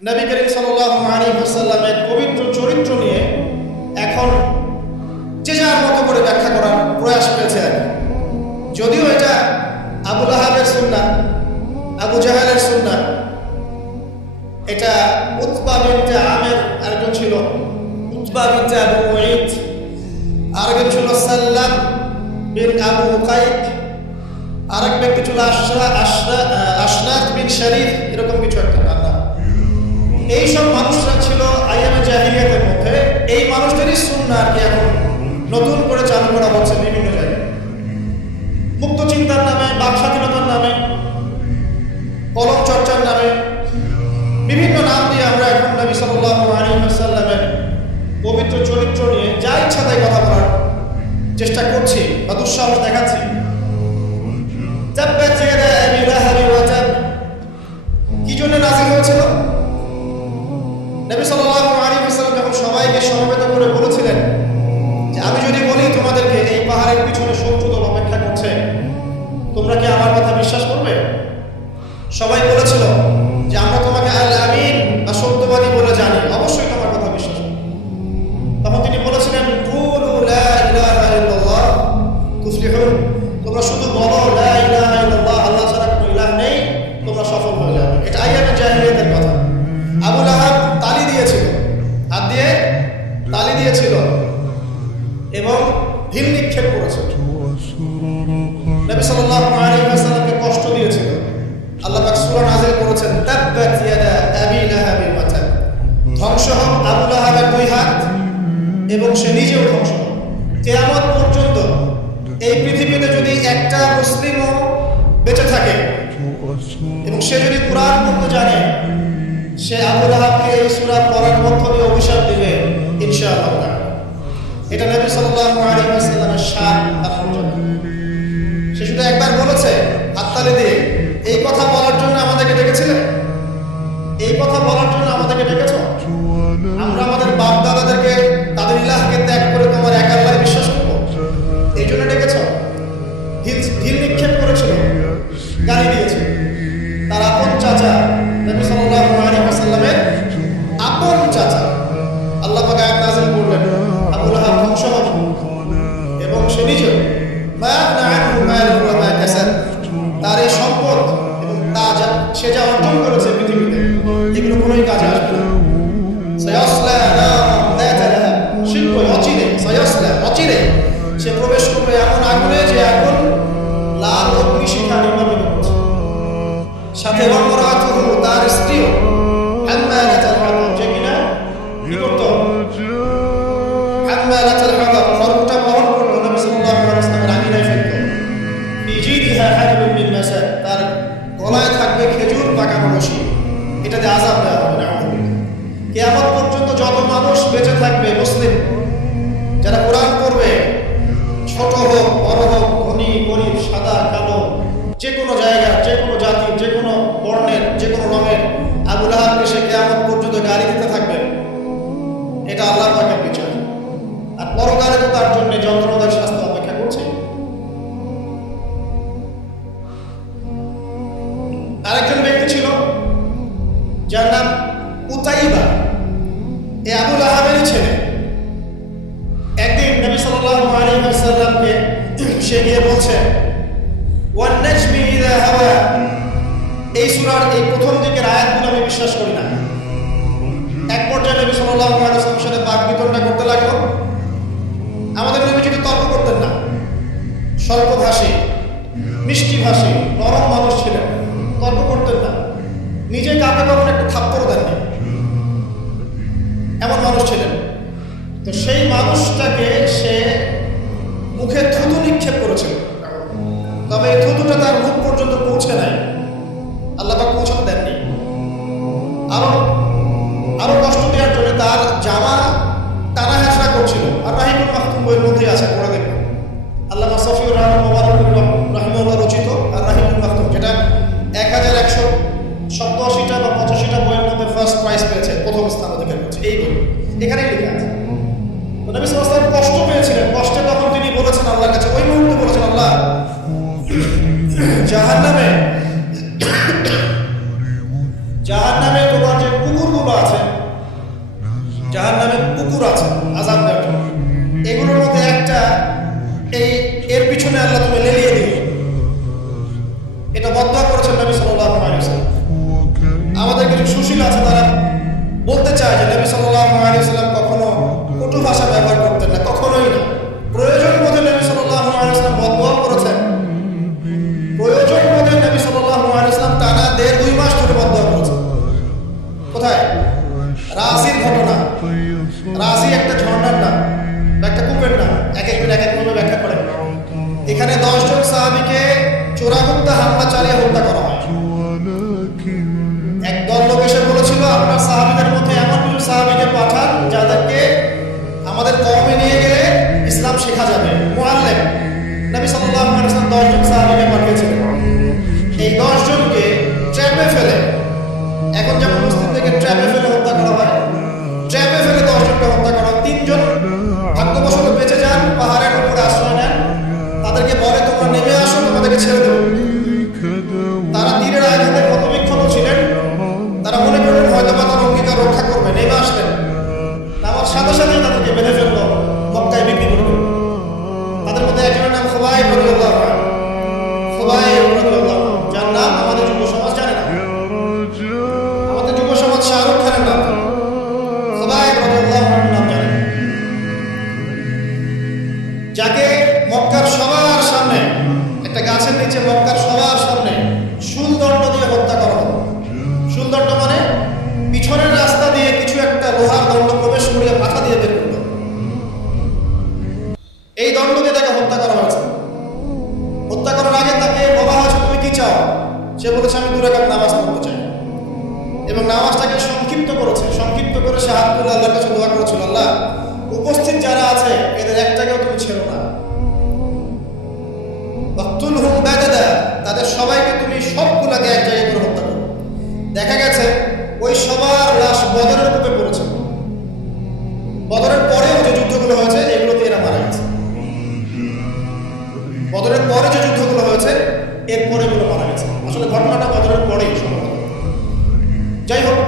নবী করিম সাল্লাল্লাহু আলাইহি ওয়াসাল্লামের পবিত্র চরিত্র নিয়ে এখন যে যার মতো করে ব্যাখ্যা করার প্রয়াস পেয়েছে আর কি। যদিও এটা আবু লাহাবের সুন্নাহ, আবু জাহেলের সুন্নাহ, এটা উতবা বিনতে আমের আরেকজন ছিল, উতবা বিনতে আবু মুঈত, আরেকজন ছিল সাল্লাম বিন আবু কাইক, আরেক ব্যক্তি ছিল আশনাত বিন শরীফ, এরকম কিছু একটা নাম। এইসব মানুষরা ছিল আইয়ামে জাহিলিয়াতের মধ্যে। এই মানুষদেরই সুন্নাহ আর কি এখন নতুন করে চালু করা হচ্ছে বিভিন্ন জায়গায়, মুক্ত চিন্তার নামে, বাক স্বাধীনতার নামে, কলম চর্চার নামে, বিভিন্ন নাম দিয়ে আমরা এখন নবী সাল্লাল্লাহু আলাইহি ওয়াসাল্লামের পবিত্র চরিত্র নিয়ে যা ইচ্ছা তাই কথা বলার চেষ্টা করছি বা দুঃসাহস দেখাচ্ছি। তাব্বাত ইয়াদা আবি লাহাব ওয়া তাব কি জন্য নাযিল হয়েছিল? নবী সাল্লাল্লাহু আলাইহি ওয়াসাল্লাম যখন সবাইকে সমবেত করে বলেছিলেন যে আমি যদি বলি তোমাদেরকে এই পাহাড়ের পিছনে শত্রু দল অপেক্ষা করছে, তোমরা কি আমার কথা বিশ্বাস করবে? সবাই বলেছিল যে আমরা তোমাকে আল আমিন বা সত্যবাদী বলে জানি, অবশ্যই তোমার কথা বিশ্বাস করব। তখন তিনি বলেছিলেন কুলু লা ইলাহা ইল্লাল্লাহ তুফলিহুন, তোমরা শুধু বলো লা ইলাহা ইল্লাল্লাহ, আল্লাহ ছাড়া কোনো ইলাহ নেই, তোমরা সফল হয়ে যাবে। এটা আইয়ামে জাহিলিয়াতের কথা। আবু লাহাব তালি দিয়েছিল, হাত দিয়ে তালি দিয়েছিল এবং ঢিল নিক্ষেপ করেছিল, নবী সাল্লাল্লাহু আলাইহি ওয়াসাল্লামকে কষ্ট দিয়েছিল। আল্লাহ পাক সূরা নাযিল করেছেন তাব্বাত ইয়াদা আবি লাহাব ওয়া তাব, ধ্বংস হোক আবু লাহাবের দুই হাত এবং সে নিজেও ধ্বংস হোক। কিয়ামত পর্যন্ত এই পৃথিবীতে যদি একটা মুসলিমও বেঁচে থাকে এবং সে যদি কোরআন পড়তে জানে, সে আবু লাহাবকে এই সূরা পড়ার মধ্য দিয়ে অভিশাপ দিবে ইনশাআল্লাহ। এটা নবী সাল্লাল্লাহু আলাইহি ওয়াসাল্লামের শান আর মর্যাদা। সে শুধু একবার বলেছে হাততালি দিয়ে, এই কথা বলার জন্য আমাদেরকে ডেকেছিলেন, এই কথা বলার জন্য আমাদেরকে ডেকেছ? আমরা আমাদের বাপ দাদাদেরকে তাদের ইলাহকে ত্যাগ করে তোমার এক আল্লাহয় বিশ্বাস করবো, এই জন্য ডেকেছ? ঢিল নিক্ষেপ করেছিল, গালি দিয়েছে। তার আপন চাচা নবী সাল্লাল্লাহু আলাইহি ওয়াসাল্লামের আপন চাচা, আল্লাহ পাক আয়াত নাযিল করলেন আবু লাহাব ধ্বংস হবে এবং সে নিজে মা নাআনহু মালুহু ওয়া মা কাসাব, তার এই সম্পদ এবং সে যা অর্জন করেছে পৃথিবীতে, এগুলো কোনোই কাজে আসবে না। সায়াসলা নারান যাতা লাহাব, শীঘ্র অচিরে, সায়াসলা অচিরে সে প্রবেশ করবে এমন আগুনে যে আগুন লাল অগ্নিশিখা নির্বাপিত করছে। সাথে ওয়ামরাতুহু, তার স্ত্রীও হাম্মালাতুল হাতাব, যে কিনা কি করত? হাম্মালাতুল হাতাব, খড়কুটা বহন করত, নবী সাল্লাল্লাহু আলাইহি ওয়াসাল্লামের আঙিনায় ফেলত। ফি জিদিহা হাবলুম মিন মাসাদ, তার গলায় থাকবে খেজুর পাকানো রশি, এটাতে আযাব দেওয়া হবে না। কিয়ামত পর্যন্ত যত মানুষ বেঁচে থাকবে মুসলিম, যারা কোরআন পড়বে, ছোট হোক বড় হোক, ধনী গরিব, সাদা কালো, যে কোনো জায়গা, যে কোনো জাতি, যে কোনো বর্ণের, যে কোনো রঙের, আবু লাহাবকে সে কিয়ামত পর্যন্ত গালি দিতে থাকবে। এটা আল্লাহ পাকের বিচার। আর পরকালে তো তার জন্য যন্ত্রণাদায়ক শাস্তি অপেক্ষা করছে। আরেকজন ব্যক্তি ছিল যার নাম উতাইবা, এ আবু লাহাবেরই ছেলে। একদিন নবী সাল্লাল্লাহু আলাইহি ওয়াসাল্লামকে সে গিয়ে বলছে ওয়ান নাজমি ইযা হাওয়া, এই সূরার এই প্রথম দিকের আয়াতগুলো আমি বিশ্বাস করি না। এক পর্যায়ে নবী সাল্লাল্লাহু আলাইহি ওয়াসাল্লামের সাথে বাকবিতণ্ডা করতে লাগলো। আমাদের নবী যদি তর্ক করতেন না, স্বল্পভাষী, মিষ্টিভাষী, নরম মানুষ ছিলেন, তর্ক করতেন না, নিজে কাউকে কখনো একটা থাপ্পড় দেননি, এমন মানুষ ছিলেন। তো সেই মানুষটাকে সে মুখে থুতু নিক্ষেপ করেছিল, তবে এই থুতুটা তার মুখ পর্যন্ত পৌঁছে নাই, আল্লাহ পাক পৌঁছাতে দেননি। আরো কষ্ট দেওয়ার জন্য তার জামা টানা হেঁচড়া করছিল। আর রাহিমুল মাখতুম বইয়ের মধ্যে আছে, পড়ে দেখবেন, আল্লামা সফিউর রহমান মুবারক রাহিমাহুল্লাহ রচিত আর রাহিমুল মাখতুম, যেটা 1187টা বা 85টা বইয়ের মধ্যে ফার্স্ট প্রাইজ পেয়েছে, প্রথম স্থান অধিকার করেছে এই বই। এখানেই লেখা আছে নবী সাল্লাল্লাহু আলাইহি ওয়াসাল্লাম কষ্ট পেয়েছিলেন। কষ্টে তখন তিনি বলেছেন আল্লাহর কাছে, ওই মুহূর্তে বলেছেন, আল্লাহ জাহান্নামে তোমার যে কুকুর সুশীল আছে তারা বলতে চায় যে নবী সাল্লাল্লাহু আলাইহি ওয়াসাল্লাম কখনো কটু ভাষা ব্যবহার করতেন না, কখনোই না। প্রয়োজন বোধে নবী সাল্লাল্লাহু আলাইহি ওয়াসাল্লাম বদদোয়া করেছেন, প্রয়োজন বোধে নবী সাল্লাল্লাহু আলাইহি ওয়াসাল্লাম টানা 1.5-2 মাস ধরে বদদোয়া করেছেন। কোথায়? রাসির ঘটনা। রাসি একটা ঝর্ণার নাম, একটা কূপের নাম, এক একজন এক একভাবে ব্যাখ্যা করেন। এখানে 10 জন সাহাবীকে চোরাহত্যা হামলা চালিয়ে হত্যা করা হয়। একদল লোক এসে বলেছিল আপনার সাহাবীদের মধ্যে এমন কিছু সাহাবীকে পাঠান যাদেরকে আমাদের কওমে নিয়ে গেলে ইসলাম শেখা যাবে, মুআল্লিম। নবী সাল্লাল্লাহু আলাইহি ওয়াসাল্লাম 10 জন সাহাবীকে পাঠিয়েছিলেন। এই 10 জনকে ট্র্যাপে ফেলে, এখন যেমন মুসলিমদেরকে ট্র্যাপে ফেলে হত্যা করা হয়, ট্র্যাপে ফেলে 10 জনকে হত্যা করা হয়। 3 জন ভাগ্যবশত বেঁচে যান, পাহাড়ের উপরে আশ্রয় নেন। তাদেরকে বলে তোমরা নেমে আসো, তোমাদেরকে ছেড়ে দেবো। তারা তীরের আঘাতে ক্ষতবিক্ষত ছিলেন, তারা মনে করলেন হয়তো বা তার অঙ্গীকার রক্ষা করবে, নেমে আসলেন। আমার সাথে সাথেই তাদেরকে বেঁধে ফেললো, মক্কায় বিক্রি করবে। তাদের মধ্যে একজনের নাম খুবাইব রাদিয়াল্লাহু আনহু, খুবাইব রাদিয়াল্লাহু আনহু, যার নাম আমাদের যুব সমাজ জানে না। আমাদের যুব সমাজ শাহরুখ খানের নাম, খুবাইব রাদিয়াল্লাহু আনহু নাম জানে না। যাকে মক্কার সবার সামনে, একটা গাছের নিচে মক্কার সবার সামনে শুলদণ্ড দিয়ে হত্যা করা হলো। শুলদণ্ড মানে পিছনের রাস্তা দিয়ে কিছু একটা লোহার দণ্ড প্রবেশ করিয়ে মাথা দিয়ে বের করলো। এই দণ্ড দিয়ে তাকে হত্যা করা হয়েছে। হত্যা করার আগে তাকে বলা হয়েছে তুমি কি চাও? সে বলেছে আমি 2 রাকাত নামাজ পড়তে চাই, এবং নামাজটাকে সংক্ষিপ্ত করেছে। সংক্ষিপ্ত করে সে হাত তুলে আল্লাহর কাছে দোয়া করেছিল, আল্লাহ উপস্থিত যারা আছে এদের একটাকেও তুমি ছেড়ো না, ওয়াকতুলহুম বাদাদা, তাদের সবাইকে তুমি সবগুলোকে এক জায়গায় করে হত্যা করো। দেখা গেছে ওই সবার লাশ বদরের কূপে পড়েছে। বদরের পরেও যে যুদ্ধগুলো হয়েছে এগুলোতে এরা মারা গেছে। বদরের পরে যে যুদ্ধগুলো হয়েছে এরপরে এগুলো মারা গেছে। আসলে ঘটনাটা বদরের পরেই সম্ভবত। যাই হোক,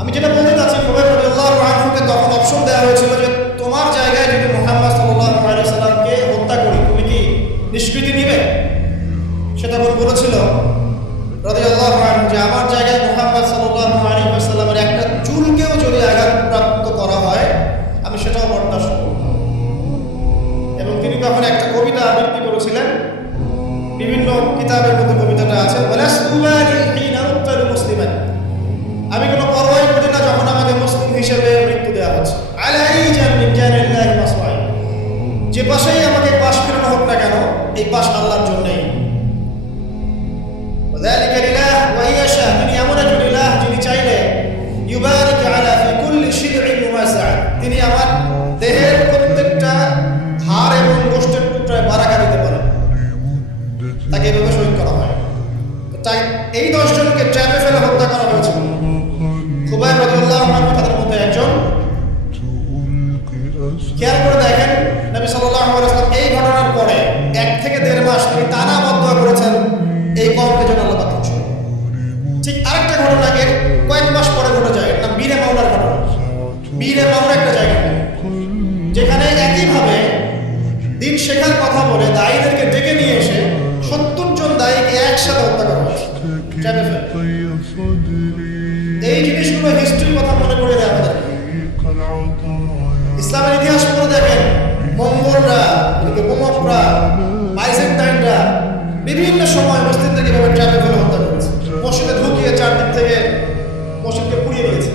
আমি যেটা বলতে চাচ্ছি, খুবাইব রাদিয়াল্লাহু আনহুকে তখন অপশন দেওয়া হয়েছিল যে তোমার জায়গায় যদি মুহাম্মদ সাল্লাল্লাহু আলাইহি ওয়াসাল্লামকে হত্যা করি তুমি কি নিষ্কৃতি নিবে? সে তখন বলেছিল রাদিয়াল্লাহু আনহু যে আমার জায়গায় মুহাম্মদ সাল্লাল্লাহু আলাইহি ওয়াসাল্লামের একটা চুলকেও যদি আঘাতপ্রাপ্ত করা হয় আমি সেটাও বরদাস্ত করব। এবং তিনি তখন একটা কবিতা আবৃত্তি করেছিলেন, বিভিন্ন কিতাবের মধ্যে কবিতাটা আছে, মুসলিমান, আমি কোনো পরোয়াই করি না যখন আমাকে মুসলিম হিসেবে মৃত্যু দেওয়া হচ্ছে। যে পাশেই আমাকে পাশ ফেরানো হোক না কেন, এই পাশ আল্লাহর জন্যই। তিনি এমন একজন ইলাহ যিনি চাইলে তিনি আমার দেহের প্রত্যেকটা হাড় এবং গোষ্ঠের টুকরায় বারাকা দিতে পারেন। তাকে এভাবে শহীদ করা হয়। তাই এই 10 জনকে ট্র্যাপে ফেলে হত্যা করা হয়েছিল। খুবাইব রাদিয়াল্লাহু আনহু তাদের মধ্যে একজন। খেয়াল করে দেখেন, নবী সাল্লাল্লাহু আলাইহি ওয়াসাল্লাম এই ঘটনার পরে 1 থেকে 1.5 মাস তিনি টানা বদদোয়া করেছেন এই কওমকে যেন আল্লাহ পাক ধ্বংস করে। ঠিক আরেকটা ঘটনা এর কয়েক মাস পরে ঘটে যায়, এর নাম বীরে মাওনার ঘটনা। বীরে মাওনা একটা জায়গা যেখানে একইভাবে দিন শেখার কথা বলে দায়ীদেরকে ডেকে নিয়ে এসে 70 জন দায়ীকে একসাথে হত্যা করা হয়েছে। এই জিনিসগুলো হিস্ট্রির কথা মনে করে দেয় আমাদের। ইসলামের ইতিহাস পড়ে দেখেন, মঙ্গলরা, রোমকরা, বাইজেন্টাইনরা বিভিন্ন সময় মুসলিমদেরকে এভাবে ট্র্যাপে ফেলে হত্যা করেছে। মসজিদে ঢুকিয়ে চারদিক থেকে মসজিদকে পুড়িয়ে দিয়েছে,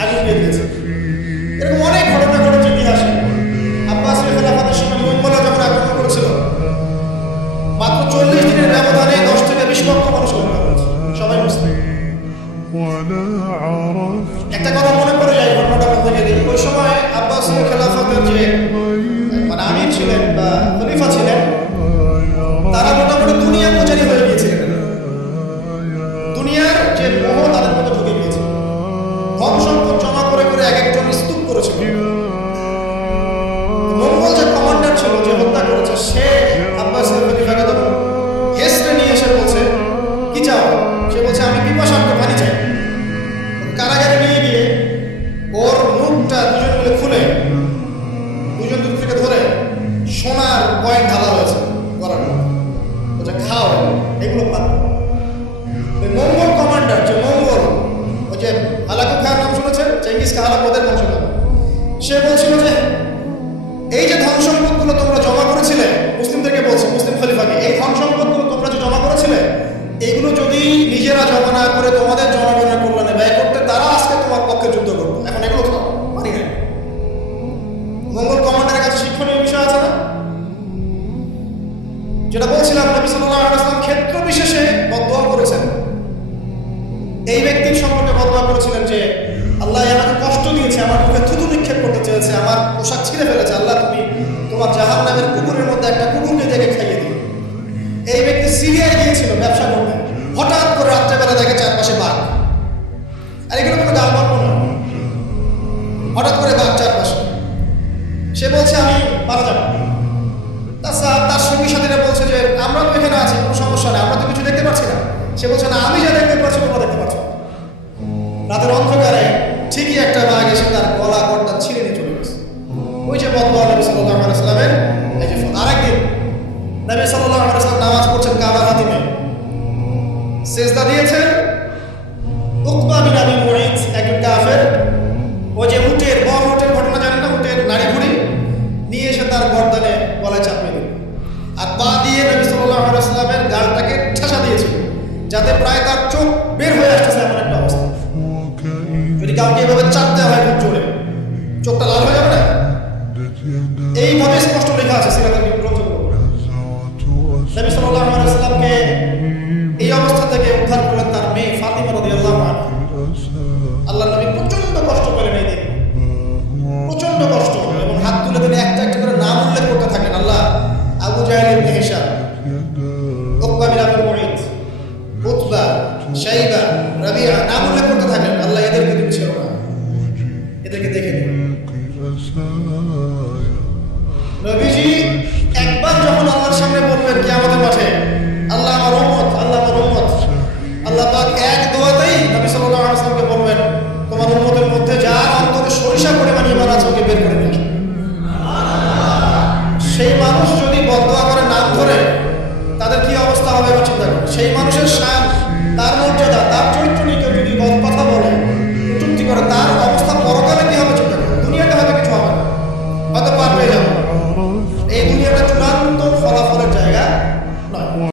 আগুন দিয়ে দিয়েছে। এরকম অনেক ঘটনা ঘটেছে ইতিহাসে। আব্বাসী খেলাফতের সময় মঙ্গলরা যখন আক্রমণ করেছিল, মাত্র 40 দিনের ব্যবধানে 10 থেকে 20 লক্ষ মানুষ হত্যা করেছে, সবাই মুসলিম। একটা কথা মনে পড়ে যায় ঘটনাটা বলতে গেলে, ওই সময় আব্বাসী খেলাফতের যে মানে আমির ছিলেন বা খলিফা ছিলেন, তারা মোটামুটি দুনিয়া পূজারী হয়ে গিয়েছিলেন। দুনিয়ার যে মোহ তাদের মধ্যে ঢুকে গিয়েছে। ধন সম্পদ জমা করে করে এক একজন স্তূপ করেছিল। মঙ্গল যে কমান্ডার ছিল, যে হত্যা করেছে, সে আব্বাসী খলিফাকে তখন হেসড়ে নিয়ে এসে বলছে কি চাও? সে বলছে আমি পিপাসার্থ পানি চাই। কারাগারে নিয়ে গিয়ে ওর মুখটা দুজন মিলে খুলে, দুজন দূর থেকে ধরে সোনার কয়েন ঢালা হয়েছে গলার মধ্যে। বলছে খাও, এগুলো পান। মঙ্গল কমান্ডার, যে মঙ্গল পক্ষে যুদ্ধ করবো। এখন এগুলো তো মানি না। মঙ্গল কমান্ডারের কাছে শিক্ষণীয় বিষয় আছে না? যেটা বলছিলাম, নবী সাল্লাল্লাহু আলাইহি ওয়াসাল্লাম ক্ষেত্র বিশেষে বদদোয়া করেছেন। এই ব্যক্তির সম্পর্কে বদদোয়া করেছিলেন যে আল্লাহ আমাকে কষ্ট দিয়েছে, আমার মুখে থুতু নিক্ষেপ করতে চেয়েছে, আমার পোশাক ছিঁড়ে ফেলেছে, আল্লাহ তুমি তোমার জাহান্নামের কুকুরের মধ্যে একটা কুকুরকে দেখে খাইয়ে দিও। এই ব্যক্তি সিরিয়ায় গিয়েছিল ব্যবসা করতে, হঠাৎ করে রাত্রেবেলা দেখে চারপাশে বাঘ। আর এগুলো কোনো গাল গল্প না, হঠাৎ করে বাঘ চারপাশে। সে বলছে আমি মারা যাবো। তার সঙ্গী সাথীরা বলছে যে আমরা তো এখানে আছি, কোনো সমস্যা নেই, আমরা তো কিছু দেখতে পাচ্ছি না। সে বলছে না, আমি যা দেখতে পাচ্ছি তোমরা দেখতে পাচ্ছ। রাতের অন্ধকারে ঠিকই একটা বাঘ এসে তার গলা গড়টা ছিঁড়ে নিয়ে চলে গেছে। ওই যে বদদোয়া নবী সাল্লাল্লাহু আলাইহি ওয়াসাল্লামের। এই যে আরেকদিন নবী সাল্লাল্লাহু আলাইহি ওয়াসাল্লাম নামাজ পড়ছেন কাবা হাতিমে, সিজদা দিয়েছেন। উকবা বিন আবি মুঈত, একজন কাফের, ওই যে উটের বড় উটের ঘটনা জানেন না, উটের নাড়ি ভুড়ি নিয়ে এসে তার গর্দানে গলায় চাপিয়ে দিল, আর পা দিয়ে নবী সাল্লাল্লাহু আলাইহি ওয়াসাল্লামের গালটাকে ঠেসা দিয়েছিল, যাতে প্রায় তার চোখ বের হয়ে আসতেছে এমন একটা অবস্থা। যদি কাউকে এভাবে চাপতে হয় খুব জোরে, চোখটা লাল হয়ে যাবে না? এইভাবে স্পষ্ট লেখা আছে সিরাতের গ্রন্থগুলো। নবী সাল্লাল্লাহু আলাইহি ওয়াসাল্লামকে এই অবস্থা থেকে উদ্ধার করলেন তার মেয়ে ফাতিমা রাদিয়াল্লাহু আনহা। আল্লাহ নবী প্রচন্ড কষ্ট পেলেন এই দিন, প্রচন্ড কষ্ট, এবং হাত তুলে তিনি একটা একটা করে নাম উল্লেখ করতে থাকেন। আল্লাহ আবু জাহেল ইবনে হিশাম, উকবা বিন আবি মুঈত, উতবা, শাইবা, রাবিয়া, নাম উল্লেখ করতে থাকেন। আল্লাহ এদেরকে তুমি ছেড়ো না, এদেরকে দেখে নিন। নবীজি একবার যখন আল্লাহর সামনে বলবেন কিয়ামতের মাঠে, আল্লাহ আমার উম্মত, আল্লাহ আমার উম্মত, আল্লাহ পাক এক দোয়াতেই নবী সাল্লাল্লাহু আলাইহি ওয়াসাল্লামকে বলবেন তোমার উম্মতের মধ্যে যার অন্তরে সরিষা পরিমাণ ঈমান আছে ওকে বের করে নিয়ে আসো। সেই মানুষ যদি বদদোয়া করে নাম ধরে, তাদের কি অবস্থা হবে চিন্তা করুন। সেই মানুষের শান, তার মর্যাদা, তার চরিত্র